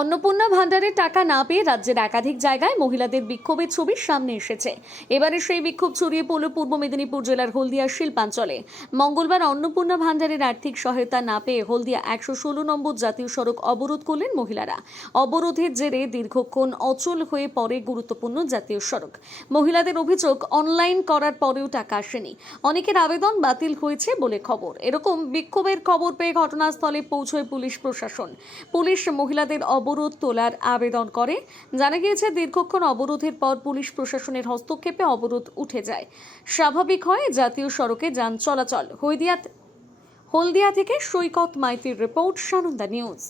অন্নপূর্ণা ভান্ডারের টাকা না পেয়ে রাজ্যের একাধিক জায়গায় মহিলাদের বিক্ষোভের ছবি সামনে এসেছে। এবারে সেই বিক্ষোভ ছড়িয়ে পড়ল পূর্ব মেদিনীপুর জেলার হলদিয়া শিল্পাঞ্চলে। মঙ্গলবার অন্নপূর্ণা ভান্ডারের আর্থিক সহায়তা না পেয়ে হলদিয়া 116 নম্বর জাতীয় সড়ক অবরোধ করলেন মহিলারা। অবরোধের জেরে দীর্ঘক্ষণ অচল হয়ে পড়ে গুরুত্বপূর্ণ জাতীয় সড়ক। মহিলাদের অভিযোগ, অনলাইন করার পরেও টাকা আসেনি, অনেকের আবেদন বাতিল হয়েছে বলে খবর। এরকম বিক্ষোভের খবর পেয়ে ঘটনাস্থলে পৌঁছয় পুলিশ প্রশাসন। পুলিশ মহিলাদের অবরোধ তোলার আবেদন করে। জানা গিয়েছে, দীর্ঘক্ষণ অবরোধের পর পুলিশ প্রশাসনের হস্তক্ষেপে অবরোধ উঠে যায়। স্বাভাবিক হয় জাতীয় সড়কে যান চলাচল। হলদিয়া থেকে সৈকত মাইতির রিপোর্ট, সানন্দা নিউজ।